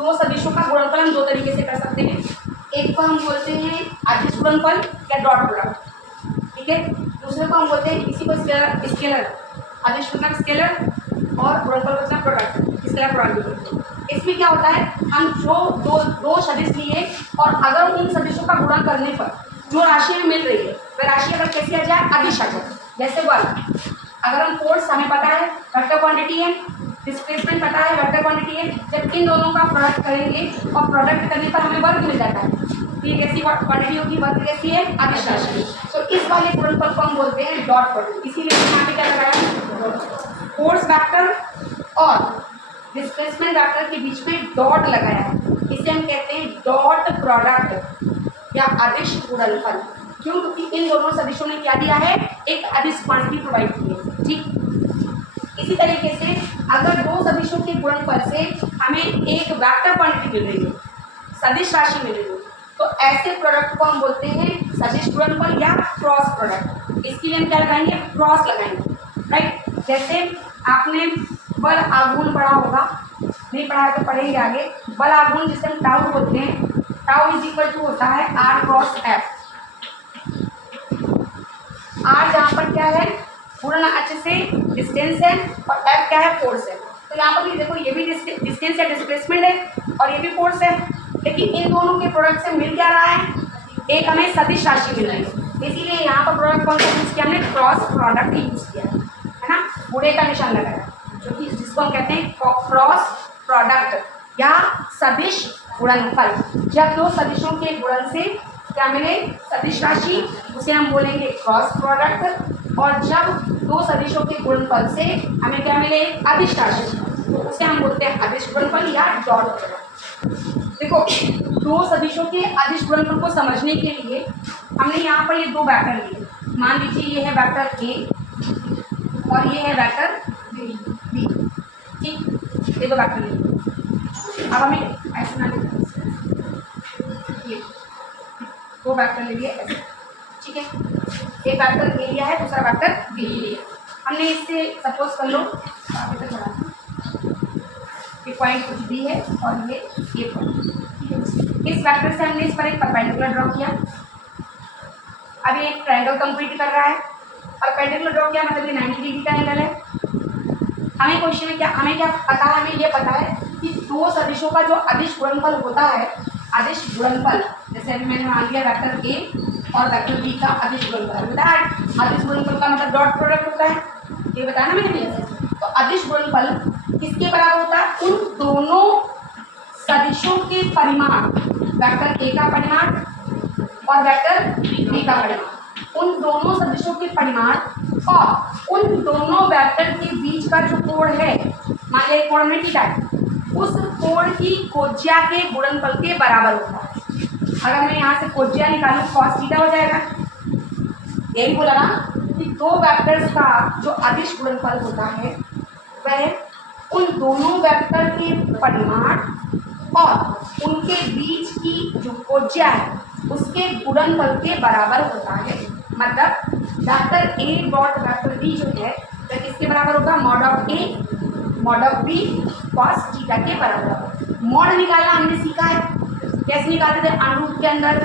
दो सदिशों का गुणनफल हम दो तरीके से कर सकते हैं। एक को हम बोलते हैं अदिश गुणनफल या डॉट प्रोडक्ट, ठीक है। दूसरे को हम बोलते हैं, इसी को स्केलर, अदिश मतलब स्केलर और गुणनफल मतलब प्रोडक्ट, स्केलर प्रोडक्ट। इसमें क्या होता है, हम जो दो सदिश लिए और अगर उन सदिशों का गुणा करने पर जो राशि हमें मिल रही है वह राशि अगर कैसी आ जाए, अदिश आ जाए। जैसे अगर हम फोर्स हमें पता है वेक्टर क्वांटिटी है, डिस्प्लेसमेंट पता है वेक्टर क्वांटिटी है, जब इन दोनों का प्रोडक्ट करेंगे और प्रोडक्ट करने पर हमें वर्ग मिल जाता है, ये कैसी क्वांटिटी होगी, वर्ग कैसी है, अदिश राशि। तो इस वाले गुणनफल को हम बोलते हैं डॉट प्रोडक्ट। इसीलिए यहाँ पे क्या लगाया, फोर्स वेक्टर और डिस्प्लेसमेंट वेक्टर के बीच में डॉट लगाया है, इसे हम कहते हैं डॉट प्रोडक्ट या अदिश गुणनफल। क्यों? क्योंकि इन दोनों सदिशों ने क्या दिया है, एक अदिश क्वांटिटी प्रोवाइड की है, ठीक। इसी तरीके से अगर दो सदिशों के गुणनफल से हमें एक वेक्टर क्वांटिटी मिल रही है, सदिश राशि मिल रही है, तो ऐसे प्रोडक्ट को हम बोलते हैं सदिश गुणनफल या क्रॉस प्रोडक्ट। इसके लिए हम क्या लगाएंगे, क्रॉस लगाएंगे, राइट। जैसे आपने बल आघूर्ण पढ़ा होगा, नहीं पढ़ा है तो पढ़ेंगे आगे। बल आघूर्ण जिसे हम टाउ बोलते हैं, टाउ इज इक्वल टू होता है आर क्रॉस एफ। आर जहाँ पर क्या है, पूर्ण अक्ष से डिस्टेंस है और एफ क्या है, फोर्स है। तो यहाँ पर भी देखो, ये भी डिस्टेंस या डिस्प्लेसमेंट है और ये भी फोर्स है, लेकिन इन दोनों के प्रोडक्ट से मिल क्या रहा है, एक हमें सदिश राशि मिल रही है। इसीलिए यहाँ पर प्रोडक्ट कौन सा यूज किया, हमने क्रॉस प्रोडक्ट यूज किया है ना, बुरे का निशान लगाया, जो कि जिसको हम कहते हैं क्रॉस प्रोडक्ट या सदिश गुणनफल। जब दो सदिशों के गुणन से क्या मिले, सदिश राशि, उसे हम बोलेंगे क्रॉस प्रोडक्ट। और जब दो सदिशों के गुणनफल से हमें क्या मिले, अदिश राशि, तो उसे हम बोलते हैं अदिश गुणनफल या डॉट प्रोडक्ट। देखो, दो सदिशों के अदिश गुणनफल को समझने के लिए हमने यहाँ पर ये दो वेक्टर लिए। मान लीजिए ये है वेक्टर ए और ये है वेक्टर बी, ठीक। ये दो वेक्टर लिए। अब हमें ऐसे ना लिखना, ये दो वेक्टर ले लिए ऐसे, ठीक है। एक वेक्टर ए लिया है, दूसरा वेक्टर बी लिया। हमने इससे सपोज कर लो ये पॉइंट कुछ बी है और ये पॉइंट। इस वेक्टर से हमने इस पर एक परपेंडिकुलर ड्रॉ किया। अब ये एक ट्रायंगल कंप्लीट कर रहा है, परपेंडिकुलर ड्रॉ किया मतलब ये 90 डिग्री का एंगल है। हमें क्वेश्चन में क्या पता है, हमें ये पता है कि दो सदिशों का जो अदिश गुणनफल होता है, अदिश गुणनफल, जैसे अभी मैंने मान लिया वेक्टर ए और वेक्टर बी का अदिश गुणनफल होता है। अदिश गुणनफल का मतलब डॉट प्रोडक्ट होता है, ये बताया ना मैंने। तो अदिश गुणनफल किसके बराबर होता है, उन दोनों सदिशों के परिमाण, वेक्टर ए का परिमाण और वेक्टर बी का परिमाण, उन दोनों सदिशों के परिमाण और उन दोनों वेक्टर के बीच का जो कोण है, मान लिया कोण में थीटा है, उस कोण की कोज्या के गुणनफल के बराबर होता है। अगर मैं यहाँ से कोज्या निकालूं, cos थीटा हो जाएगा। यही बोला ना कि दो वेक्टर्स का जो अदिश गुणनफल होता है वह उन दोनों वेक्टर के परिमाण और उनके बीच की जो कोज्या है उसके गुणनफल के बराबर होता है। मतलब vector A dot vector B जो है वह किसके बराबर होगा, mod of A mod of B cos theta के बराबर। मॉड निकालना हमने सीखा है, कैसे निकालते थे, अनुरूप के अंदर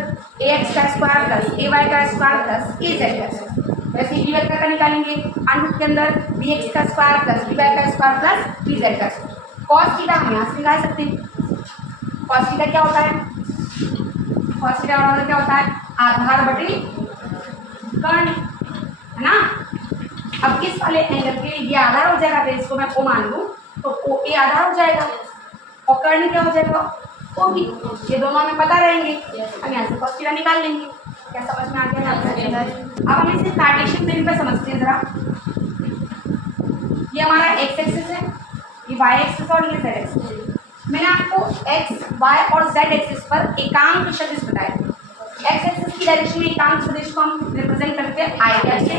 ax का स्क्वायर प्लस ay का स्क्वायर प्लस az का स्क्वायर। वैसे बी वेक्टर का निकालेंगे, अनुरूप के अंदर bx का स्क्वायर प्लस by का स्क्वायर प्लस bz का स्क्वायर। cos थीटा हम यहाँ से निकाल सकते हैं। cos थीटा क्या होता है, cos थीटा बराबर क्या होता है, आधार बटे कर्ण, है ना। अब इस वाले एंगल के ये आधार हो जाएगा, तो इसको मैं ओ मान लूँ तो ओ ए आधार हो जाएगा और कर्ण क्या हो जाएगा, ओ बी। ये दोनों हमें पता रहेंगे, हम यहाँ से cos थीटा निकाल लेंगे। क्या समझ में आ गया आपका? अब हम इसे कार्टेशियन प्लेन पे समझते हैं जरा। ये हमारा एक्स एक्सिस है, ये वाई एक्सिस और ये जेड एक्सिस है। मैंने आपको एक्स वाई और जेड एक्सिस पर एकांक सदिश बताया। एक्स एक्सिस की डायरेक्शन में एकांक सदिश को हम रिप्रेजेंट करते हैं आई कैप से,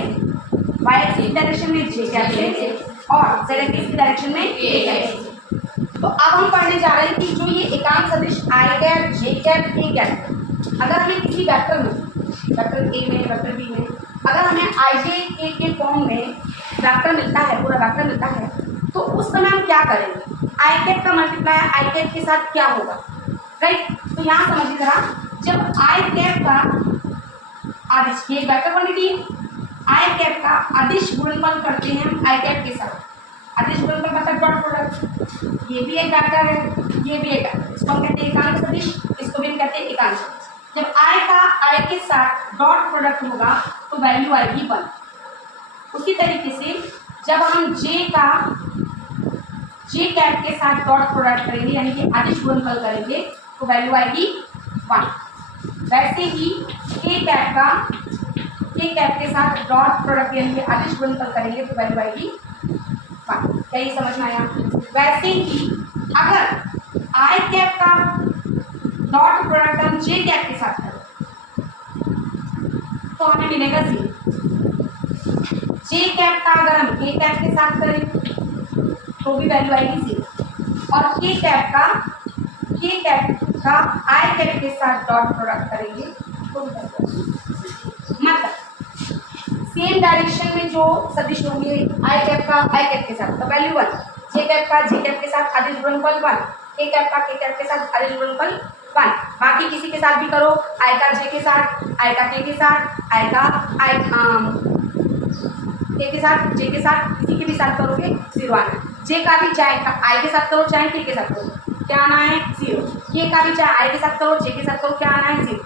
वाई एक्सिस की डायरेक्शन में जे कैप से और जेड एक्सिस की डायरेक्शन में ए कैप से। तो अब हम पढ़ने जा रहे हैं कि जो ये एकांक सदिश आई cap, J cap, A cap, अगर हमें किसी वेक्टर में, वेक्टर ए में, वेक्टर बी में, अगर हमें आई जे के फॉर्म में वेक्टर मिलता है, पूरा वेक्टर मिलता है, तो उस समय हम क्या करेंगे, आई कैप का मल्टीप्लाई आई कैप के साथ क्या होगा, राइट। तो यहाँ समझिए जरा, जब आई कैप का आदिश, ये वेक्टर क्वांटिटी आई कैप का अदिश गुणनफल करते हैं हम आई कैप के साथ। अदिश गुणनफल मतलब डॉट प्रोडक्ट, ये भी एक वेक्टर है, ये भी एक वेक्टर, इसको हम कहते हैं एकांश सदिश, इसको भी हम कहते हैं एकांश सदिश। जब आई का आई के साथ डॉट प्रोडक्ट होगा तो वैल्यू आएगी 1। उसी तरीके से जब हम जे कैप के साथ डॉट प्रोडक्ट करेंगे यानी कि अदिश गुणनफल करेंगे तो वैल्यू आएगी 1। वैसे ही के कैप के साथ डॉट प्रोडक्ट यानी कि अदिश गुणनफल करेंगे तो वैल्यू आएगी 1। क्या ये समझ में आया? वैसे ही अगर आई कैप का डॉट प्रोडक्ट हम जे कैप के साथ करें तो हमें मिलेगा 0। जे कैप का अगर हम के कैप के साथ करें तो भी वैल्यू आएगी 0, और के कैप का आई कैप के साथ डॉट प्रोडक्ट करेंगे तो भी मतलब सेम डायरेक्शन में जो सदिश होंगे आई कैप का आई कैप के साथ तो वैल्यू 1, जे कैप का जे कैप के साथ अदिश गुणनफल 1, के कैप का के कैप के साथ अदिश गुणनफल 1। बाकी किसी के साथ भी करो, आई का जे के साथ, आई का के साथ, आई का के के साथ, जे के साथ, किसी के भी साथ करोगे 0 आना। जे का भी चाहे आई के साथ करो चाहे के साथ करो, क्या आना है 0। के का भी चाहे आई के साथ करो जे के साथ करो, क्या आना है 0।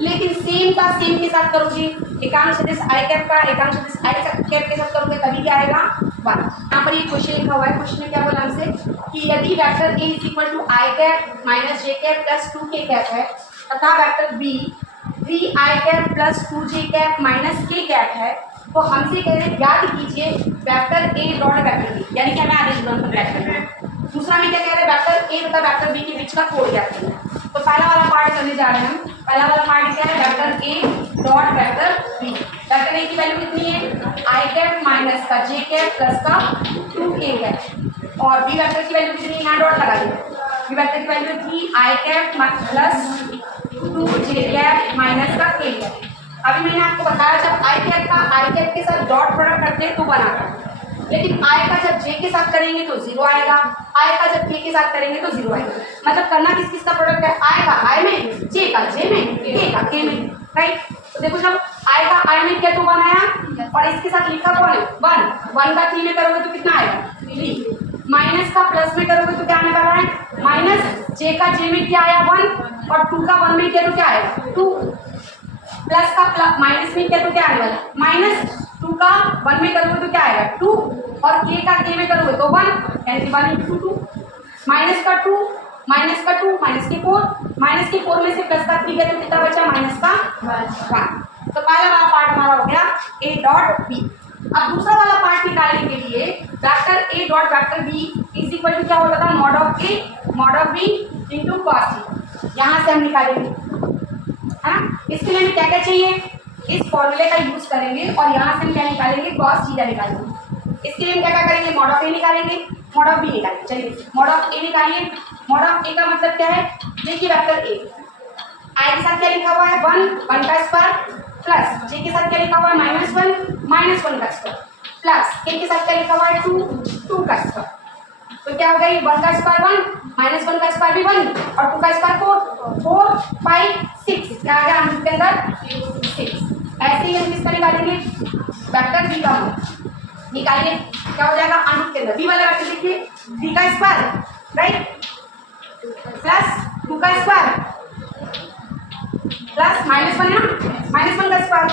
लेकिन सेम का सेम के साथ करोगे, एकांश सदिश आई कैप का एकांश सदिश आई कैप के साथ करोगे तभी क्या आएगा 1। यहाँ पर ये क्वेश्चन लिखा हुआ है, क्वेश्चन में क्या बोला हमसे कि यदि vector A is equal to I cap minus J cap plus 2 K cap है तथा vector B 3 I cap plus 2 J cap minus K cap है तो हमसे कह रहे हैं याद कीजिए vector A dot vector B, यानी कि हमें आदेश गुणनफल ज्ञात करना है। दूसरा में क्या कह रहे हैं वेक्टर ए तथा वेक्टर बी के बीच का कोड ज्ञात करना है। तो पहला वाला पार्ट करने जा रहे हैं हम। पहला वाला पार्ट क्या है, vector A dot vector B. Vector A की वैल्यू कितनी है, आई कैप माइनस का जे कैप प्लस का 2 कैप, और बी वेक्टर की वैल्यू कितनी है, यहाँ डॉट लगा देंगे। बी वेक्टर की वैल्यू थी आई cap plus 2 J cap minus का के कैप। अभी मैंने आपको बताया जब आई कैप के साथ डॉट प्रोडक्ट करते हैं तो बनाता है, लेकिन आई का जब जे के साथ करेंगे तो 0 आएगा, आई का जब के साथ करेंगे तो 0 आएगा। मतलब करना किस किस का प्रोडक्ट है, आई का आई में, जे का जे में, के का के में, राइट। तो देखो जब आई का आई में क्या तो 1 आया और इसके साथ लिखा कौन है 1 का 3 में करोगे तो कितना आएगा 3, माइनस का प्लस में करोगे तो क्या आने वाला है माइनस, जे का जे में क्या आया 1 और 2 का 1 में क्या तो क्या आएगा 2, प्लस का माइनस में क्या तो क्या आने वाला माइनस, 2 का 1 में करोगे तो क्या आएगा 2 और के का के में करोगे तो 1 यानी 1 × 2 माइनस का 2 माइनस के 4 में से प्लस का 3 गया तो कितना बचा माइनस का 1। तो पहला वाला पार्ट हमारा हो गया ए डॉट बी। अब दूसरा वाला पार्ट निकालने के लिए vector A dot vector B is equal to क्या होता था mod of A mod of B into cos theta. यहाँ से हम निकालेंगे, है ना। इसके लिए हमें क्या क्या चाहिए, इस फॉर्मूले का यूज करेंगे और यहाँ से हम क्या निकालेंगे कॉस थीटा निकालेंगे। इसके लिए हम क्या क्या करेंगे, मॉड ऑफ ए निकालेंगे, मॉड ऑफ बी निकालेंगे। चलिए मॉड ऑफ ए निकालिए। मॉड ऑफ ए का मतलब क्या है, देखिए वेक्टर ए आई के साथ क्या लिखा हुआ है 1 का स्क्वायर प्लस जे के साथ क्या लिखा हुआ है -1 का स्क्वायर प्लस के साथ क्या लिखा हुआ है 2 का स्क्वायर। तो क्या हो गया, ये 1 का स्क्वायर 1 -1 का स्क्वायर भी 1 और 2 का स्क्वायर 4 5 6 क्या आ गया आंसर के अंदर 6। ऐसे ही हम किसका निकालेंगे, वेक्टर बी का निकालिए, क्या हो जाएगा आंसर के अंदर बी वाला वेक्टर देखिए 3 का स्क्वायर राइट प्लस 2 का स्क्वायर प्लस -1 है ना, -1 का स्क्वायर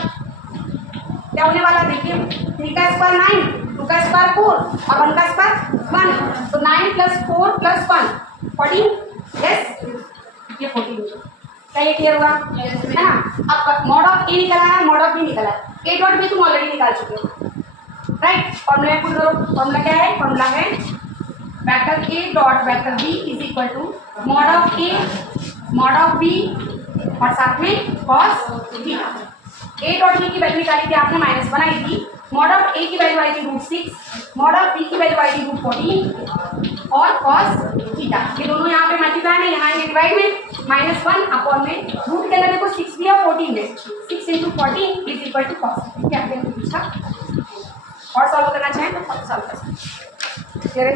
क्या होने वाला देखिए 3 का स्क्वायर 9 2 का स्क्वायर 4 और 1 का स्क्वायर 1 तो 9 + 4 + 1 14 यस ये 14 क्या ये क्लियर हुआ है ना। अब मॉड ऑफ ए निकला है मॉड ऑफ बी निकला है, ए डॉट बी तुम ऑलरेडी निकाल चुके हो राइट। फॉर्मूला पुट करो, फॉर्मूला क्या है, फॉर्मूला है vector A dot vector B is equal to mod of A mod of B और साथ में cos theta. A dot B की वैल्यू निकाली थी आपने -1 आई थी, मॉड ऑफ ए की वैल्यू आई थी √6, मॉड ऑफ बी की वैल्यू आई थी √14 और कॉस थीटा। ये दोनों यहाँ पे मल्टीप्लाई में, यहाँ डिवाइड में -1 अपॉन में रूट के अंदर देखो 6 दिया 14 है 6 × 14 इज इक्वल टू कॉस। क्या पूछा और सॉल्व करना चाहें तो सॉल्व कर सकते हैं।